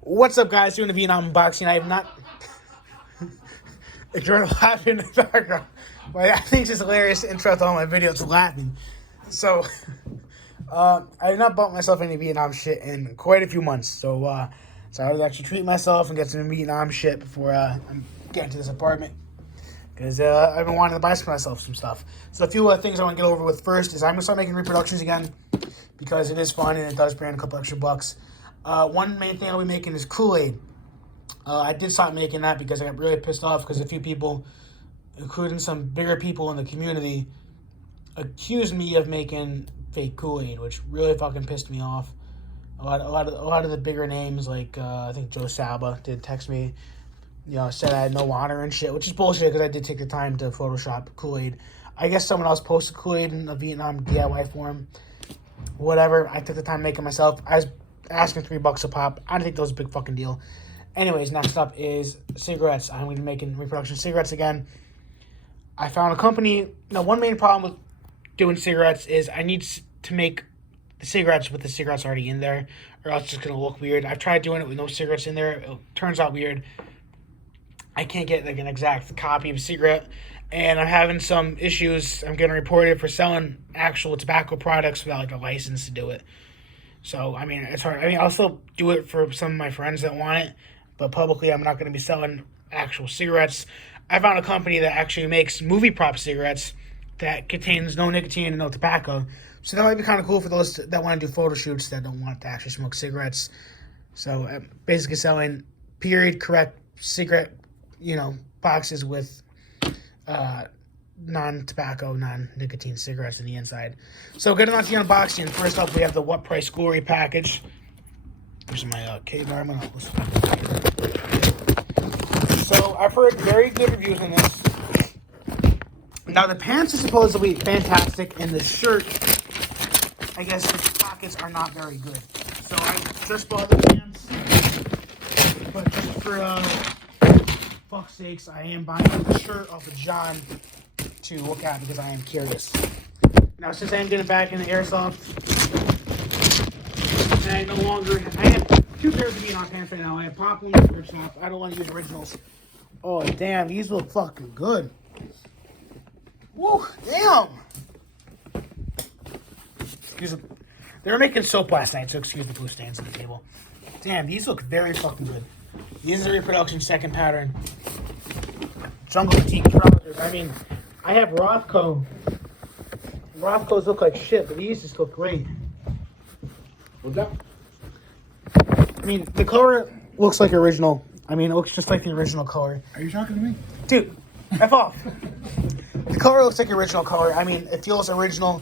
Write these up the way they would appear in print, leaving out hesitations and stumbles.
What's up, guys? Doing the Vietnam unboxing. I have not enjoyed laughing in the background. But I think it's just hilarious to intro to all my videos laughing. So, I have not bought myself any Vietnam shit in quite a few months. So I would actually treat myself and get some Vietnam shit before I'm getting to this apartment. Because I've been wanting to buy myself some stuff. So a few things I want to get over with first is I'm going to start making reproductions again. Because it is fun and it does bring in a couple extra bucks. One main thing I'll be making is Kool-Aid. I did stop making that because I got really pissed off because a few people, including some bigger people in the community, accused me of making fake Kool-Aid, which really fucking pissed me off. A lot of the bigger names, like I think Joe Saba did text me, said I had no water and shit, which is bullshit because I did take the time to Photoshop Kool-Aid. I guess someone else posted Kool-Aid in a Vietnam DIY forum. Whatever, I took the time to make it myself. I was asking $3 a pop. I don't think that was a big fucking deal. Anyways, next up is cigarettes. I'm going to be making reproduction cigarettes again. I found a company. Now, one main problem with doing cigarettes is I need to make the cigarettes with the cigarettes already in there, or else it's just going to look weird. I've tried doing it with no cigarettes in there. It turns out weird. I can't get like an exact copy of a cigarette, and I'm having some issues. I'm getting reported for selling actual tobacco products without like a license to do it. So, I mean, it's hard. I mean, I'll still do it for some of my friends that want it, but publicly I'm not going to be selling actual cigarettes. I found a company that actually makes movie prop cigarettes that contains no nicotine and no tobacco. So that might be kind of cool for those that want to do photo shoots that don't want to actually smoke cigarettes. So I'm basically selling period correct cigarette, boxes with non-tobacco, non-nicotine cigarettes in the inside. So getting on to the unboxing. First up, we have the What Price Glory package. Here's my K-bar. So I've heard very good reviews on this. Now the pants are supposedly fantastic, and the shirt, I guess the pockets are not very good. So I just bought the pants, but just for fuck's sakes, I am buying the shirt off of John to look at because I am curious. Now, since I am getting back in the Airsoft, and I have two pairs of Vietnam pants right now. I have pop ones and Airsoft. I don't want to use originals. Oh, damn, these look fucking good. Woo, damn. Excuse me. They were making soap last night, so excuse the blue stains on the table. Damn, these look very fucking good. These are reproduction second pattern. Jungle Fatigue trousers. I mean, I have Rothko. Rothkos look like shit, but these just look great. What's that? I mean, the color looks like original. I mean, it looks just like the original color. Are you talking to me? Dude, F off. The color looks like original color. I mean, it feels original.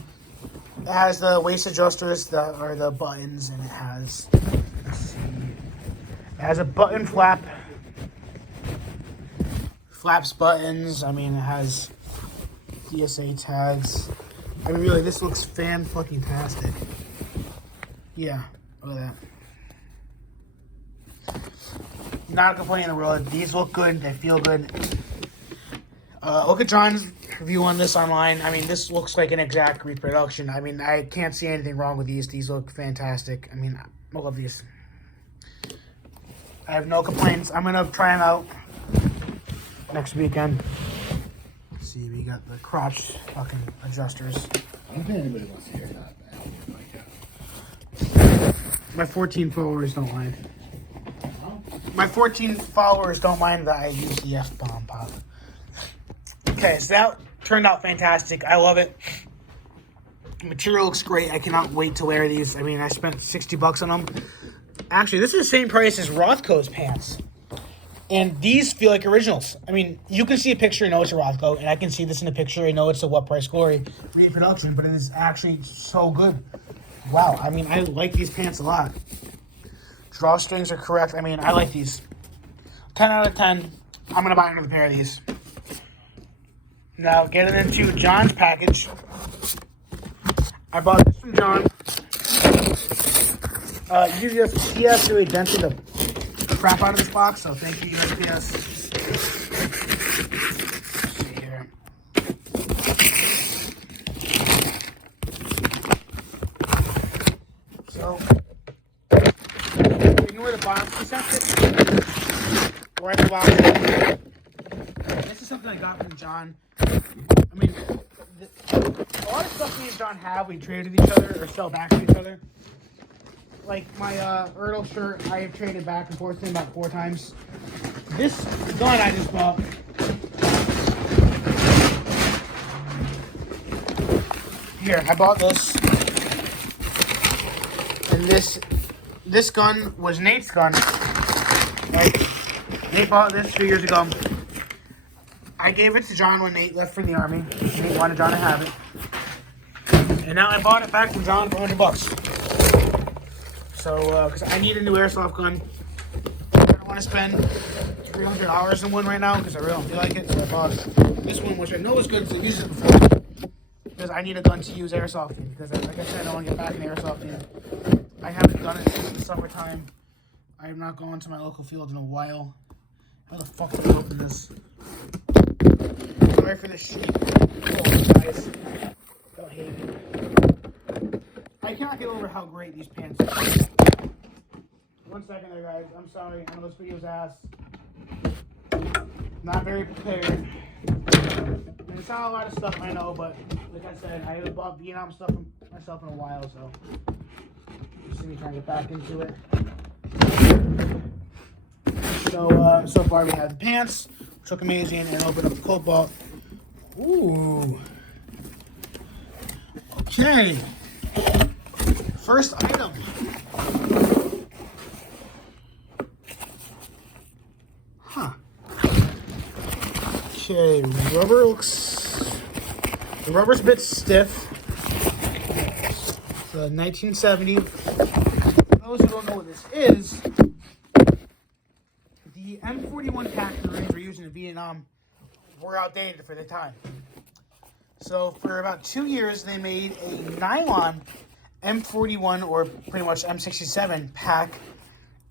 It has the waist adjusters that are the buttons, and it has a button flap. Flaps buttons. I mean, it has PSA tags. I mean, really, this looks fan-fucking-tastic. Yeah, look at that. Not a complaint in the world. These look good. They feel good. Look at John's review on this online. I mean, this looks like an exact reproduction. I mean, I can't see anything wrong with these. These look fantastic. I mean, I love these. I have no complaints. I'm going to try them out next weekend. Let's see, we got the crotch fucking adjusters. I don't think anybody wants to hear that. My 14 followers don't mind. My 14 followers don't mind that I use the F-bomb pop. Okay, so that turned out fantastic. I love it. The material looks great. I cannot wait to wear these. I mean, I spent $60 on them. Actually, this is the same price as Rothko's pants. And these feel like originals. I mean, you can see a picture and know it's a Rothko, and I can see this in a picture and know it's a What Price Glory reproduction, but it is actually so good. Wow, I mean, I like these pants a lot. Drawstrings are correct. I mean, I like these. 10 out of 10. I'm going to buy another pair of these. Now, getting into John's package. I bought this from John. USPS really dented the crap out of this box, so thank you, USPS. Let's see here. So, ignore the box. He sent it right in the box. This is something I got from John. I mean, a lot of stuff me and John have, we traded with each other or sell back to each other. Like my Ertl shirt, I have traded back and forth to him about 4 times. This gun I just bought. Here, I bought this. And this gun was Nate's gun. Right? Nate bought this 2 years ago. I gave it to John when Nate left for the army. Nate wanted John to have it. And now I bought it back from John for $100. So, because I need a new airsoft gun. I don't want to spend $300 in one right now because I really don't feel like it. So I bought this one, which I know is good because I've used it before. Because I need a gun to use airsoft in. Because, like I said, I want to get back in airsoft in. I haven't done it since the summertime. I have not gone to my local field in a while. How the fuck do I open this? Sorry for the shit. Oh, guys. Don't hate me. I cannot get over how great these pants are. 1 second there, guys. I'm sorry. I know this video's ass. Not very prepared. And it's not a lot of stuff, I know, but like I said, I haven't bought Vietnam stuff myself in a while, so you see me trying to get back into it. So far we have the pants, which look amazing, and open up the cobalt. Ooh. Okay. First item. Huh. Okay, the rubber's a bit stiff. It's 1970. For those who don't know what this is, the M41 pack the Marines were using in Vietnam were outdated for the time. So for about 2 years, they made a nylon M41 or pretty much M67 pack.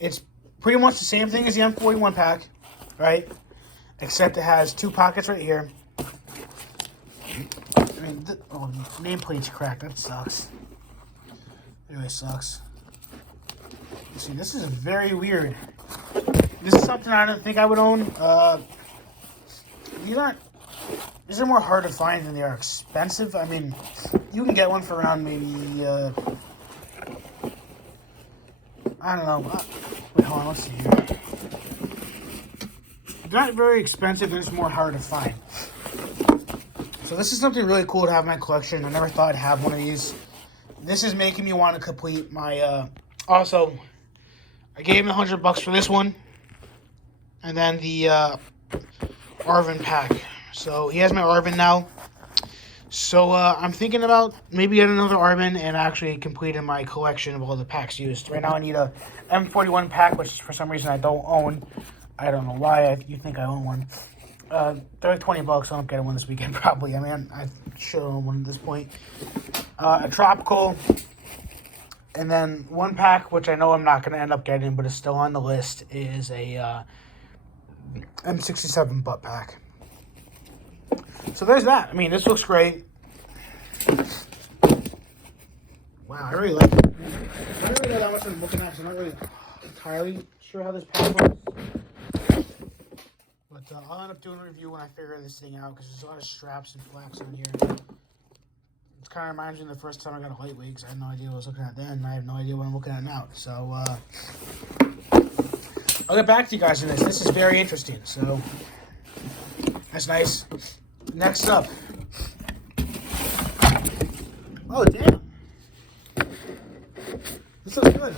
It's pretty much the same thing as the M41 pack, right? Except it has 2 pockets right here. I mean, nameplate's cracked. That sucks. It really sucks. See, this is very weird. This is something I don't think I would own. These are more hard to find than they are expensive. I mean, you can get one for around maybe, I don't know. Wait, hold on, let's see here. They're not very expensive, they're just more hard to find. So this is something really cool to have in my collection. I never thought I'd have one of these. This is making me want to complete my, also, I gave him $100 for this one. And then the, Arvin pack. So he has my Arvin now. So I'm thinking about maybe getting another Arvin and actually completing my collection of all the packs used. Right now I need a M41 pack, which for some reason I don't own. I don't know why you think I own one. They're like $20, so I'm getting one this weekend probably. I mean, I should own one at this point. A tropical. And then one pack, which I know I'm not going to end up getting, but is still on the list, is a M67 butt pack. So there's that. I mean, this looks great. Wow, I really like it. I don't really know that much I'm looking at, because I'm not really entirely sure how this pack works. But I'll end up doing a review when I figure this thing out, because there's a lot of straps and flaps on here. It kind of reminds me of the first time I got a lightweight, because I had no idea what I was looking at then, and I have no idea what I'm looking at now. So, I'll get back to you guys on this. This is very interesting, so that's nice. Next up. Oh, damn. This looks good.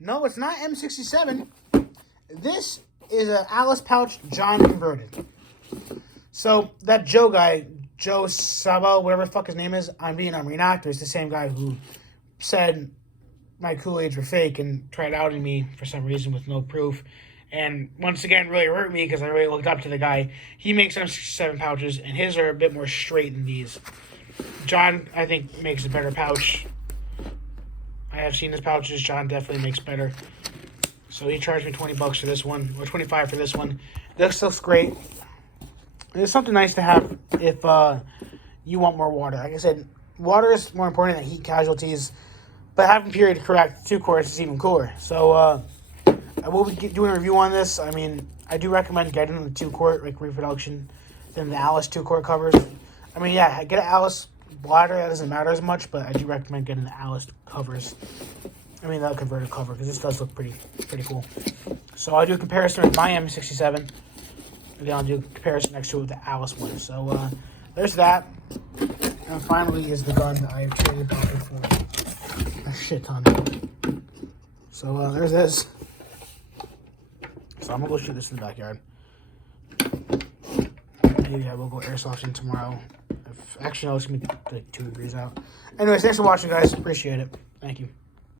No, it's not M67. This is an Alice pouch John converted. So, that Joe guy, Joe Sabo, whatever the fuck his name is, on Vietnam Reenactor, is the same guy who said my Kool-Aids were fake and tried outing me for some reason with no proof. And once again, really hurt me because I really looked up to the guy. He makes M67 pouches, and his are a bit more straight than these. John, I think, makes a better pouch. I have seen his pouches. John definitely makes better. So he charged me $20 for this one, or $25 for this one. This looks great. It's something nice to have if you want more water. Like I said, water is more important than heat casualties. But having period correct 2 quarts is even cooler. So I will be doing a review on this. I mean, I do recommend getting the 2 quart like reproduction than the Alice 2 quart covers. I mean, yeah, get an Alice bladder. That doesn't matter as much, but I do recommend getting the Alice covers. I mean, the converted cover, because this does look pretty cool. So I'll do a comparison with my M67. Again, I'll do a comparison next to it with the Alice one. So there's that. And finally is the gun that I have traded back and forth a shit ton. So there's this. So I'm gonna go shoot this in the backyard. Maybe I will go airsofting tomorrow. Actually, no, it's gonna be like 2 degrees out. Anyways, thanks for watching, guys. Appreciate it. Thank you.